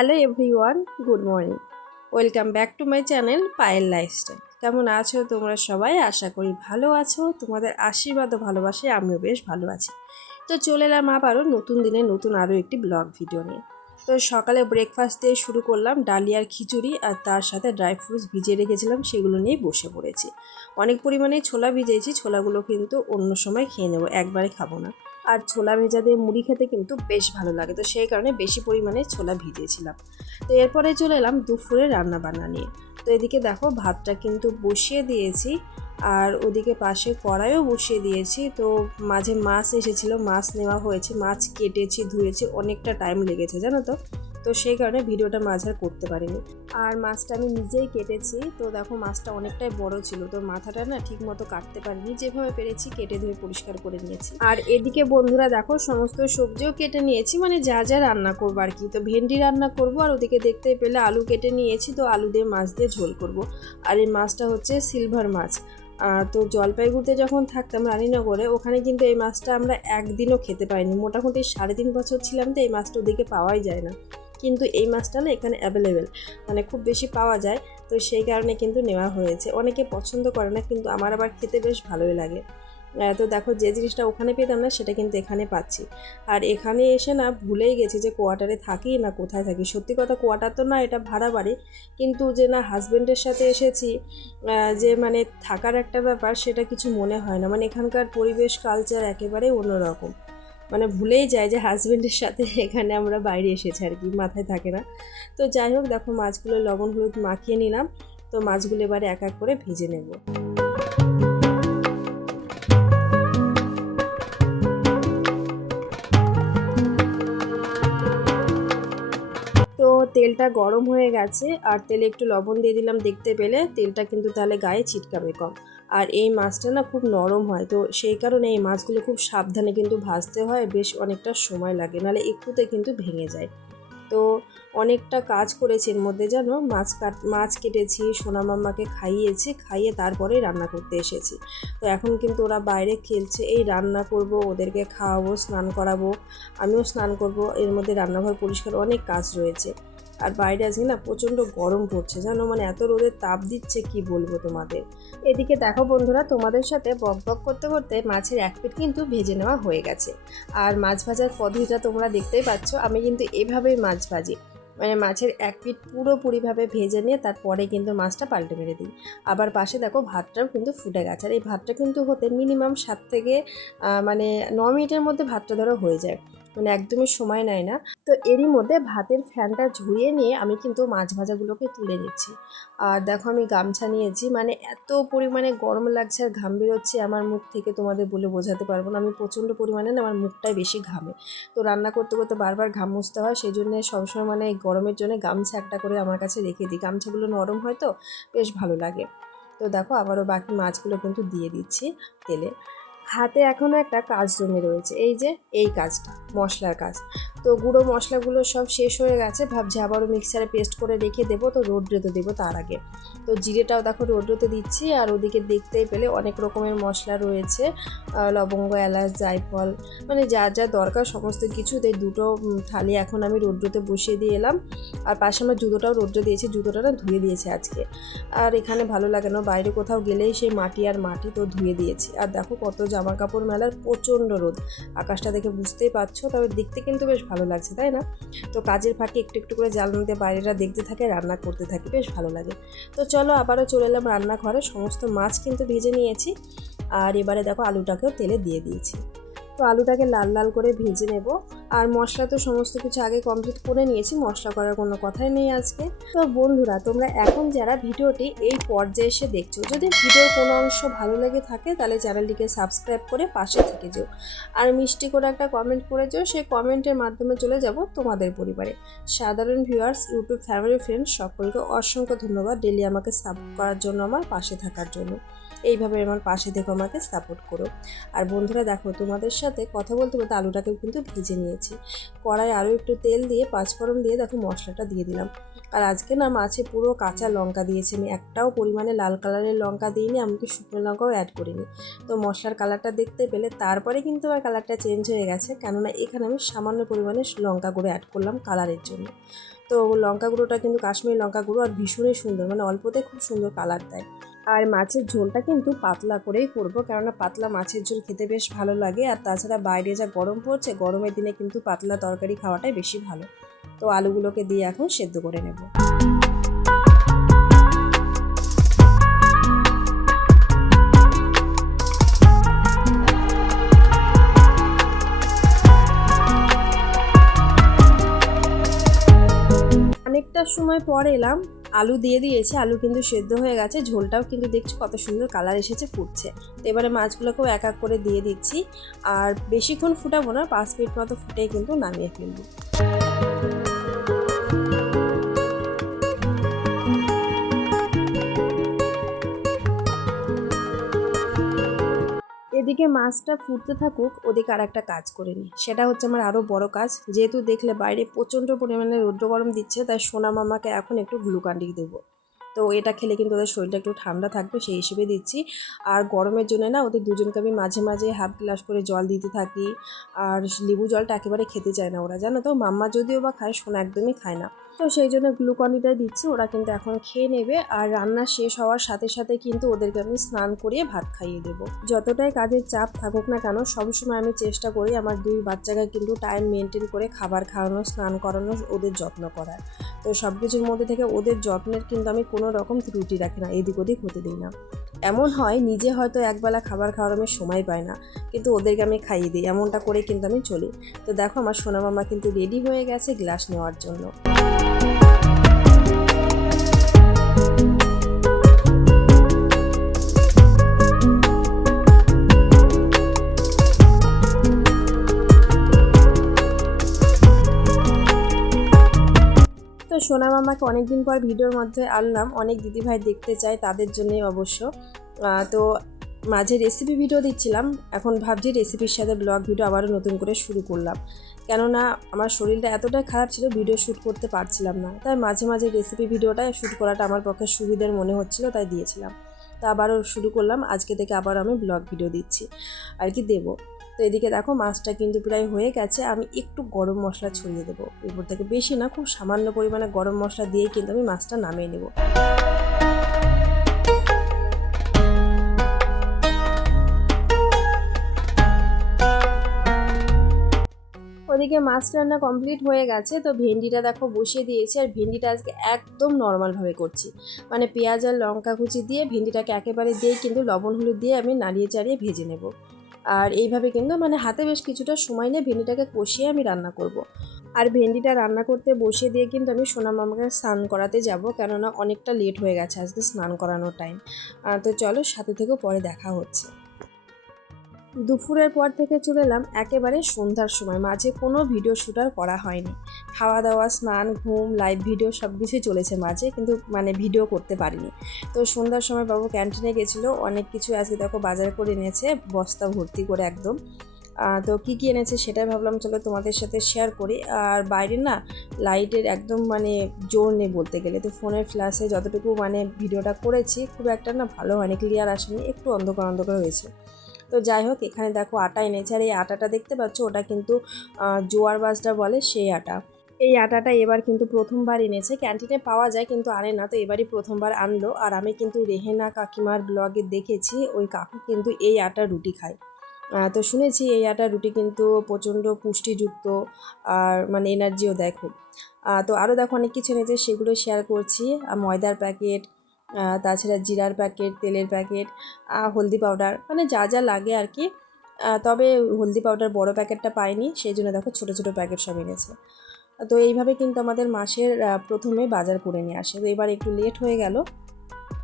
Hello everyone, good morning. Welcome back to my channel Payel lifestyle. কেমন আছো তোমরা সবাই? আশা করি ভালো আছো। তোমাদের আশীর্বাদ ও ভালোবাসায় আমিও বেশ ভালো আছি। তো চলে এলাম আবারও নতুন দিনে নতুন আরও একটি ব্লগ ভিডিও নিয়ে। তো সকালে ব্রেকফাস্ট দিয়ে শুরু করলাম ডালিয়ার খিচুড়ি আর তার সাথে ড্রাই ফ্রুটস ভিজিয়ে রেখেছিলাম, সেগুলো নিয়েই বসে পড়েছি। অনেক পরিমাণে ছোলা ভিজেছি, ছোলাগুলো কিন্তু অন্য সময় খেয়ে নেব, একবারে খাব না। আর ছোলা ভেজা দিয়ে মুড়ি খেতে কিন্তু বেশ ভালো লাগে। তো সেই কারণে বেশি পরিমাণে ছোলা ভিজিয়েছিলাম। তো এরপরে চলে এলাম দুপুরে রান্না বান্না নিয়ে। তো এদিকে দেখো ভাতটা কিন্তু বসিয়ে দিয়েছি আর ওদিকে পাশে কড়াইও বসিয়ে দিয়েছি। তো মাঝে মাছ এসেছিল, মাছ নেওয়া হয়েছে, মাছ কেটেছি, ধুয়েছি, অনেকটা টাইম লেগেছে, জানো তো? তো সেই কারণে ভিডিওটা মাঝ আর করতে পারিনি। আর মাছটা আমি নিজেই কেটেছি, তো দেখো মাছটা অনেকটাই বড় ছিল, তো মাথাটা না ঠিক মতো কাটতে পারিনি, যেভাবে পেরেছি কেটে ধুয়ে পরিষ্কার করে নিয়েছি। আর এদিকে বন্ধুরা দেখো সমস্ত সবজিও কেটে নিয়েছি মানে যা যা রান্না করব আর কি। তো ভেন্ডি রান্না করব, আর ওদিকে দেখতে পেলে আলু কেটে নিয়েছি, তো আলু দিয়ে মাছ দিয়ে ঝোল করব। আর এই মাছটা হচ্ছে সিলভার মাছ। তো জলপাইগুড়িতে যখন থাকতাম রানীনগরে, ওখানে কিন্তু এই মাছটা আমরা একদিনও খেতে পাইনি। মোটামুটি সাড়ে তিন বছর ছিলাম তো এই মাছটা ওদিকে পাওয়াই যায় না। কিন্তু এই মাছটা না এখানে অ্যাভেলেবেল মানে খুব বেশি পাওয়া যায়। তো সেই কারণে কিন্তু নেওয়া হয়েছে। অনেকে পছন্দ করে না, কিন্তু আমার আবার খেতে বেশ ভালোই লাগে। তো দেখো যে জিনিসটা ওখানে পেতাম না, সেটা কিন্তু এখানে পাচ্ছি। আর এখানে এসে না ভুলেই গেছি যে কোয়ার্টারে থাকি না কোথায় থাকি। সত্যি কথা কোয়ার্টার তো না, এটা ভাড়া বাড়ি। কিন্তু যে না হাজব্যান্ডের সাথে এসেছি যে মানে থাকার একটা ব্যাপার, সেটা কিছু মনে হয় না। মানে এখানকার পরিবেশ কালচার একেবারেই অন্যরকম। মানে ভুলেই যায় যে হাজব্যান্ডের সাথে এখানে আমরা বাইরে এসেছি আর কি, মাথায় থাকে না। তো যাই হোক, দেখো মাছগুলো লবণ হলুদ মাখিয়ে নিলাম। তো মাছগুলো এবারে এক এক করে ভেজে নেব। তেলটা গরম হয়ে গেছে আর তেলে একটু লবণ দিয়ে দিলাম দেখতে পেলে। তেলটা কিন্তু তাহলে গায়ে ছিটকাবে কম। আর এই মাছটা না খুব নরম হয়, তো সেই কারণে এই মাছগুলো খুব সাবধানে কিন্তু ভাজতে হয়, বেশ অনেকটা সময় লাগে, নাহলে একটুতে কিন্তু ভেঙে যায়। তো অনেকটা কাজ করেছি এর মধ্যে জানো মাছ কাট, মাছ কেটেছি, সোনা মাম্মাকে খাইয়েছি, খাইয়ে তারপরে রান্না করতে এসেছি। তো এখন কিন্তু ওরা বাইরে খেলছে, এই রান্না করব, ওদেরকে খাওয়াবো, স্নান করাবো, আমিও স্নান করব, এর মধ্যে রান্নাঘর পরিষ্কার অনেক কাজ রয়েছে। আর বাইরে আজকে না প্রচণ্ড গরম পড়ছে, জানো? মানে এত রোদের তাপ দিচ্ছে, কি বলব তোমাদের? এদিকে দেখো বন্ধুরা, তোমাদের সাথে বক বক করতে করতে মাছের এক পিঠ কিন্তু ভেজে নেওয়া হয়ে গেছে। আর মাছ ভাজার পদ্ধতিটা তোমরা দেখতেই পাচ্ছ, আমি কিন্তু এভাবেই মাছ ভাজি। মানে মাছের এক পিট পুরোপুরিভাবে ভেজে নিয়ে তারপরে কিন্তু মাছটা পাল্টে মেরে দিই। আবার পাশে দেখো ভাতটাও কিন্তু ফুটে গেছে, আর এই ভাতটা কিন্তু হতে মিনিমাম সাত থেকে মানে ন মিনিটের মধ্যে ভাতটা ধরো হয়ে যায়। মানে একদমই সময় নেয় না। তো এরই মধ্যে ভাতের ফ্যানটা ঝুড়িয়ে নিয়ে আমি কিন্তু মাছ ভাজাগুলোকে তুলে নিচ্ছি। আর দেখো আমি গামছা নিয়েছি মানে এত পরিমাণে গরম লাগছে আর ঘাম বেরোচ্ছে আমার মুখ থেকে, তোমাদের বলে বোঝাতে পারব না। আমি প্রচণ্ড পরিমাণে না আমার মুখটাই বেশি ঘামে। তো রান্না করতে করতে বারবার ঘাম মুছতে হয় সেই জন্য সবসময় মানে গরমের জন্য গামছা একটা করে আমার কাছে রেখে দিই। গামছাগুলো নরম হয় তো, বেশ ভালো লাগে। তো দেখো আবারও বাকি মাছগুলো কিন্তু দিয়ে দিচ্ছি তেলে। হাতে এখনও একটা কাজ জমে রয়েছে। এই যে, এই কাজটা, মশলার কাজ। তো গুঁড়ো মশলাগুলো সব শেষ হয়ে গেছে, ভাবছি আবারও মিক্সারে পেস্ট করে রেখে দেবো, তো রোদ্রেতে দেবো তার আগে। তো জিরেটাও দেখো রোদ্রতে দিচ্ছি, আর ওদিকে দেখতেই পেলে অনেক রকমের মশলা রয়েছে লবঙ্গ, এলাচ, জায়ফল মানে যা যা দরকার সমস্ত কিছু। এই দুটো থালি এখন আমি রোদ্রতে বসিয়ে দিয়ে এলাম, আর পাশে আমার জুতোটাও রোদ্রে দিয়েছি, জুতোটা না ধুয়ে দিয়েছে আজকে। আর এখানে ভালো লাগে না, বাইরে কোথাও গেলেই সেই মাটি আর মাটি তো ধুয়ে দিয়েছি। আর দেখো কত জামা কাপড় মেলার প্রচণ্ড রোদ। আকাশটা দেখে বুঝতেই পারছ, তবে দেখতে কিন্তু বেশ ভালো লাগছে, তাই না? তো কাজের ফাঁকে একটু একটু করে জাল দিয়ে বাইরেরা দেখতে থাকে, রান্না করতে থাকি, বেশ ভালো লাগে। তো চলো আবারও চলে এলাম রান্নাঘরে, সমস্ত মাছ কিন্তু ভেজে নিয়েছি। আর এবারে দেখো আলুটাকেও তেলে দিয়ে দিয়েছি। তো আলুটাকে লাল লাল করে ভেজে নেব। আর মশলা তো সমস্ত কিছু আগে কমপ্লিট করে নিয়েছি, মশলা করার কোনো কথাই নেই আজকে। তো বন্ধুরা, তোমরা এখন যারা ভিডিওটি এই পর্যায়ে এসে দেখছ, যদি ভিডিওর কোনো অংশ ভালো লেগে থাকে, তাহলে চ্যানেলটিকে সাবস্ক্রাইব করে পাশে থেকে যেও। আর মিষ্টি করে একটা কমেন্ট করে যেও, সেই কমেন্টের মাধ্যমে চলে যাব তোমাদের পরিবারে। সাধারণ ভিউয়ার্স ইউটিউব ফ্যামিলি ফ্রেন্ডস সকলকে অসংখ্য ধন্যবাদ ডেলি আমাকে সাপোর্ট করার জন্য, আমার পাশে থাকার জন্য। এইভাবে আমার পাশে থেকে আমাকে সাপোর্ট করো। আর বন্ধুরা, দেখো, তোমাদের সাথে কথা বলতে বলতে আলুটাকেও কিন্তু ভেজে নিয়েছি। কড়াই আরও একটু তেল দিয়ে পাঁচফোড়ন দিয়ে দেখো মশলাটা দিয়ে দিলাম। আর আজকে না মাছে পুরো কাঁচা লঙ্কা দিয়েছি। আমি একটাও পরিমাণে লাল কালারের লঙ্কা দিইনি, এমনকি শুকনো লঙ্কাও অ্যাড করিনি। তো মশলার কালারটা দেখতে পেলে তারপরে কিন্তু আমার কালারটা চেঞ্জ হয়ে গেছে। কেননা এখানে আমি সামান্য পরিমাণে লঙ্কা গুঁড়ো অ্যাড করলাম কালারের জন্য। তো লঙ্কা গুঁড়োটা কিন্তু কাশ্মীরি লঙ্কা গুঁড়ো আর ভীষণই সুন্দর মানে অল্পতে খুব সুন্দর কালার দেয়। আর মাছের ঝোলটা কিন্তু পাতলা করেই করব, কেননা পাতলা মাছের ঝোল খেতে বেশ ভালো লাগে। আর তাছাড়া বাইরে যা গরম পড়ছে, গরমের দিনে কিন্তু পাতলা তরকারি খাওয়াটাই বেশি ভালো। তো আলুগুলোকে দিয়ে এখন সেদ্ধ করে নেব। সময় পর এলাম। আলু দিয়ে দিয়েছে, আলু কিন্তু সেদ্ধ হয়ে গেছে। ঝোলটাও কিন্তু দেখছি কত সুন্দর কালার এসেছে, ফুটছে। তো এবারে মাছগুলোকেও এক এক করে দিয়ে দিচ্ছি। আর বেশিক্ষণ ফুটাবো না, পাঁচ মিনিট মতো ফুটেই কিন্তু নামিয়ে ফেলব। এদিকে মাছটা ফুটতে থাকুক, ওদিকে আর একটা কাজ করে নিই সেটা হচ্ছে আমার আরও বড় কাজ, যেহেতু দেখলে বাইরে প্রচণ্ড পরিমাণে রৌদ্র গরম দিচ্ছে, তাই সোনা মামাকে এখন একটু গ্লুকান্ডি দেবো। তো এটা খেলে কিন্তু ওদের শরীরটা একটু ঠান্ডা থাকবে, সেই হিসেবে দিচ্ছি। আর গরমের জন্য না, ওদের দুজনকে আমি মাঝে মাঝে হাফ গ্লাস করে জল দিতে থাকি। আর লেবু জলটা একেবারে খেতে চায় না ওরা, জানো তো? মাম্মা যদিও বা খায়, সোনা একদমই খায় না। তো সেই জন্য গ্লুকনিটা দিচ্ছি, ওরা কিন্তু এখন খেয়ে নেবে। আর রান্না শেষ হওয়ার সাথে সাথে কিন্তু ওদেরকে আমি স্নান করিয়ে ভাত খাইয়ে দেবো। যতটাই কাজের চাপ থাকুক না কেন সবসময় আমি চেষ্টা করি আমার দুই বাচ্চাকে কিন্তু টাইম মেনটেন করে খাবার খাওয়ানো, স্নান করানো, ওদের যত্ন করার। তো সব কিছুর মধ্যে থেকে ওদের যত্নের কিন্তু আমি কোনো রকম ত্রুটি রাখি না, এদিক ওদিক হতে দিই না। এমন হয়, নিজে হয়তো একবেলা খাবার খাওয়ার আমি সময় পাই না, কিন্তু ওদেরকে আমি খাইয়ে দিই, এমনটা করে কিন্তু আমি চলি। তো দেখো, আমার সোনা মামা কিন্তু রেডি হয়ে গেছে গ্লাস নেওয়ার জন্য। সোনা মামাকে অনেকদিন পর ভিডিওর মধ্যে আনলাম। অনেক দিদিভাই দেখতে চায় তাদের জন্যই অবশ্য। তো মাঝে রেসিপি ভিডিও দিচ্ছিলাম। এখন ভাবছি রেসিপির সাথে ব্লগ ভিডিও আবারও নতুন করে শুরু করলাম। কেননা আমার শরীরটা এতটাই খারাপ ছিল ভিডিও শ্যুট করতে পারছিলাম না। তাই মাঝে মাঝে রেসিপি ভিডিওটা শ্যুট করাটা আমার পক্ষে সুবিধার মনে হচ্ছিল, তাই দিয়েছিলাম। তা আবারও শুরু করলাম। আজকে থেকে আবার আমি ব্লগ ভিডিও দিচ্ছি। আর কি দেবো? তো এদিকে দেখো মাছটা কিন্তু প্রায় হয়ে গেছে, আমি একটু গরম মশলা ছড়িয়ে দেবো। উপর থেকে বেশি না, খুব সামান্য পরিমাণে গরম মশলা দিয়েই কিন্তু আমি মাছটা নামিয়ে নেব। ওদিকে মাছ রান্না কমপ্লিট হয়ে গেছে, তো ভেন্ডিটা দেখো বসিয়ে দিয়েছি, আর ভেন্ডিটা আজকে একদম নর্মালভাবে করছি। মানে পেঁয়াজ আর লঙ্কা কুচি দিয়ে ভেন্ডিটাকে একেবারে দিয়ে কিন্তু লবণ হলুদ দিয়ে আমি নাড়িয়ে চাড়িয়ে ভেজে নেব। আর এইভাবে কিন্তু মানে হাতে বেশ কিছুটা সময় নিয়ে ভেন্ডিটাকে কষিয়ে আমি রান্না করব। আর ভেন্ডিটা রান্না করতে বসিয়ে দিয়ে কিন্তু আমি সোনা মামাকে স্নান করাতে যাব, কেননা অনেকটা লেট হয়ে গেছে আজকে স্নান করানোর টাইম তো চলো সাথে থেকেও পরে দেখা হচ্ছে দুপুরের পর থেকে চলে এলাম একেবারে সন্ধ্যার সময়। মাঝে কোনো ভিডিও শ্যুট আর করা হয়নি। খাওয়া দাওয়া স্নান, ঘুম লাইভ ভিডিও সব কিছুই চলেছে মাঝে, কিন্তু মানে ভিডিও করতে পারিনি। তো সন্ধ্যার সময় বাবু ক্যান্টিনে গেছিল, অনেক কিছু আজকে দেখো বাজার করে এনেছে, বস্তা ভর্তি করে একদম। তো কী কী এনেছে সেটাই ভাবলাম চলো তোমাদের সাথে শেয়ার করি। আর বাইরে না লাইটের একদম মানে জোর নেই বলতে গেলে। তো ফোনের ফ্ল্যাশে যতটুকু মানে ভিডিওটা করেছি, খুব একটা না ভালো হয়নি ক্লিয়ার আসেনি, একটু অন্ধকার অন্ধকার হয়েছে। তো যাই হোক, এখানে দেখো আটা এনেছে। আর এই আটাটা দেখতে পাচ্ছ, ওটা কিন্তু জোয়ার বাজটা বলে সেই আটা। এই আটাটা এবার কিন্তু প্রথমবার এনেছে। ক্যান্টিনে পাওয়া যায় কিন্তু আনে না, তো এবারই প্রথমবার আনলো। আর আমি কিন্তু রেহেনা কাকিমার ব্লগে দেখেছি, ওই কাকু কিন্তু এই আটার রুটি খায়। তো শুনেছি এই আটার রুটি কিন্তু প্রচণ্ড পুষ্টিযুক্ত, আর মানে এনার্জিও দেয় খুব তো আরও দেখো অনেক কিছু এনেছে, সেগুলো শেয়ার করছি। ময়দার প্যাকেট তাছাড়া জিরার প্যাকেট, তেলের প্যাকেট হলদি পাউডার মানে যা যা লাগে আর কি। তবে হলদি পাউডার বড় প্যাকেটটা পাইনি সেই জন্য দেখো ছোটো ছোটো প্যাকেট সব এনেছে। তো এইভাবে কিন্তু আমাদের মাসের প্রথমে বাজার করে নিয়ে আসে। তো এবার একটু লেট হয়ে গেল।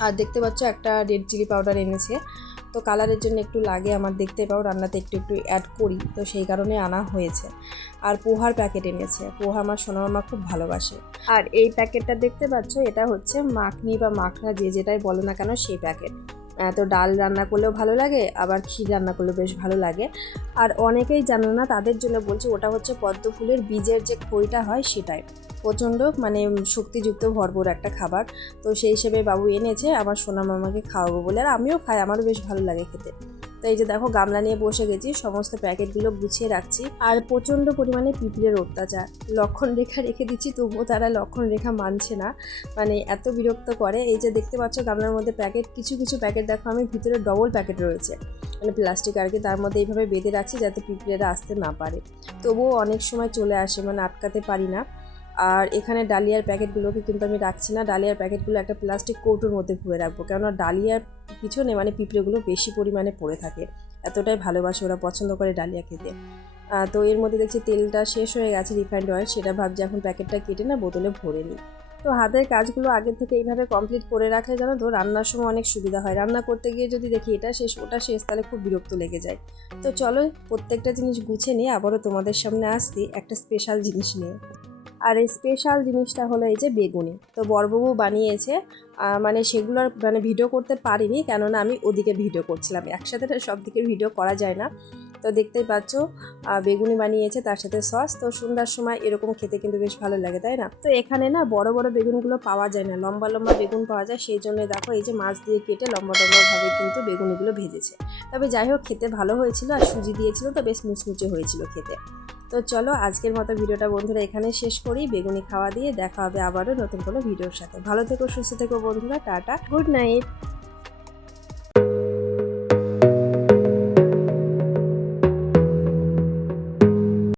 আর দেখতে পাচ্ছ একটা রেড চিলি পাউডার এনেছে। তো কালারের জন্য একটু লাগে আমার দেখতে পাও রান্নাতে একটু একটু অ্যাড করি। তো সেই কারণে আনা হয়েছে। আর পোহার প্যাকেট এনেছে। পোহা আমার সোনামামা খুব ভালোবাসে। আর এই প্যাকেটটা দেখতে পাচ্ছ, এটা হচ্ছে মাখনি বা মাখনা যে যেটাই বলো না কেন, সেই প্যাকেট তো ডাল রান্না করলেও ভালো লাগে, আবার ক্ষীর রান্না করলেও বেশ ভালো লাগে। আর অনেকেই জানো না, তাদের জন্য বলছি ওটা হচ্ছে পদ্ম ফুলের বীজের যে খইটা হয় সেটাই। প্রচণ্ড মানে শক্তিযুক্ত, ভরপুর একটা খাবার। তো সেই হিসেবে বাবু এনেছে আমার সোনা মামাকে খাওয়াবো বলে। আর আমিও খাই, আমারও বেশ ভালো লাগে খেতে। তো এই যে দেখো, গামলা নিয়ে বসে গেছি, সমস্ত প্যাকেটগুলো গুছিয়ে রাখছি। আর প্রচণ্ড পরিমাণে পিঁপড়ের অত্যাচার। লক্ষণ রেখা রেখে দিচ্ছি, তবুও তারা লক্ষণ রেখা মানছে না। মানে এত বিরক্ত করে। এই যে দেখতে পাচ্ছ, গামলার মধ্যে প্যাকেট, কিছু কিছু প্যাকেট দেখো, আমি ভিতরে ডবল প্যাকেট রয়েছে। মানে প্লাস্টিক আর কি, তার মধ্যে এইভাবে বেঁধে রাখছি, যাতে পিঁপড়েরা আসতে না পারে। তবুও অনেক সময় চলে আসে মানে আটকাতে পারি না। আর এখানে ডালিয়ার প্যাকেটগুলোকে কিন্তু আমি রাখছি না। ডালিয়ার প্যাকেটগুলো একটা প্লাস্টিক কৌটোর মধ্যে ভরে রাখব। কেননা ডালিয়ার পিছনে মানে পিঁপড়েগুলো বেশি পরিমাণে পড়ে থাকে। এতটাই ভালোবাসে ওরা, পছন্দ করে ডালিয়া খেতে। তো এর মধ্যে দেখছি তেলটা শেষ হয়ে গেছে রিফাইন্ড অয়েল সেটা ভাবছি এখন প্যাকেটটা কেটে না, বোতলে ভরে নিই। তো হাতের কাজগুলো আগে থেকে এইভাবে কমপ্লিট করে রাখলে জানো তো, রান্নার সময় অনেক সুবিধা হয়। রান্না করতে গিয়ে যদি দেখি এটা শেষ, ওটা শেষ, তাহলে খুব বিরক্ত লেগে যায়। তো চলো, প্রত্যেকটা জিনিস গুছিয়ে নিয়ে আবারও তোমাদের সামনে আসছি, একটা স্পেশাল জিনিস নিয়ে। আর এই স্পেশাল জিনিসটা হলো এই যে বেগুনি। তো বড়বাবু বানিয়েছে মানে সেগুলোর মানে ভিডিও করতে পারিনি, কেননা আমি ওদিকে ভিডিও করছিলাম। একসাথে সব দিকে ভিডিও করা যায় না। তো দেখতেই পাচ্ছ বেগুনি বানিয়েছে, তার সাথে সস। তো সন্ধ্যার সময় এরকম খেতে কিন্তু বেশ ভালো লাগে, তাই না? তো এখানে না বড় বড় বেগুনগুলো পাওয়া যায় না। লম্বা লম্বা বেগুন পাওয়া যায়, সেই জন্য দেখো এই যে মাছ দিয়ে কেটে লম্বা লম্বাভাবে কিন্তু বেগুনিগুলো ভেজেছে। তবে যাই হোক, খেতে ভালো হয়েছিল আর সুজি দিয়েছিল, তো বেশ মুচমুচে হয়েছিল খেতে। তো চলো আজকের মতো ভিডিওটা বন্ধুরা এখানে শেষ করি। বেগুনি খাওয়া দিয়ে দেখা হবে আবারও নতুন কোনো ভিডিওর সাথে। ভালো থেকো, সুস্থ থেকো বন্ধুরা, টাটা, গুড নাইট।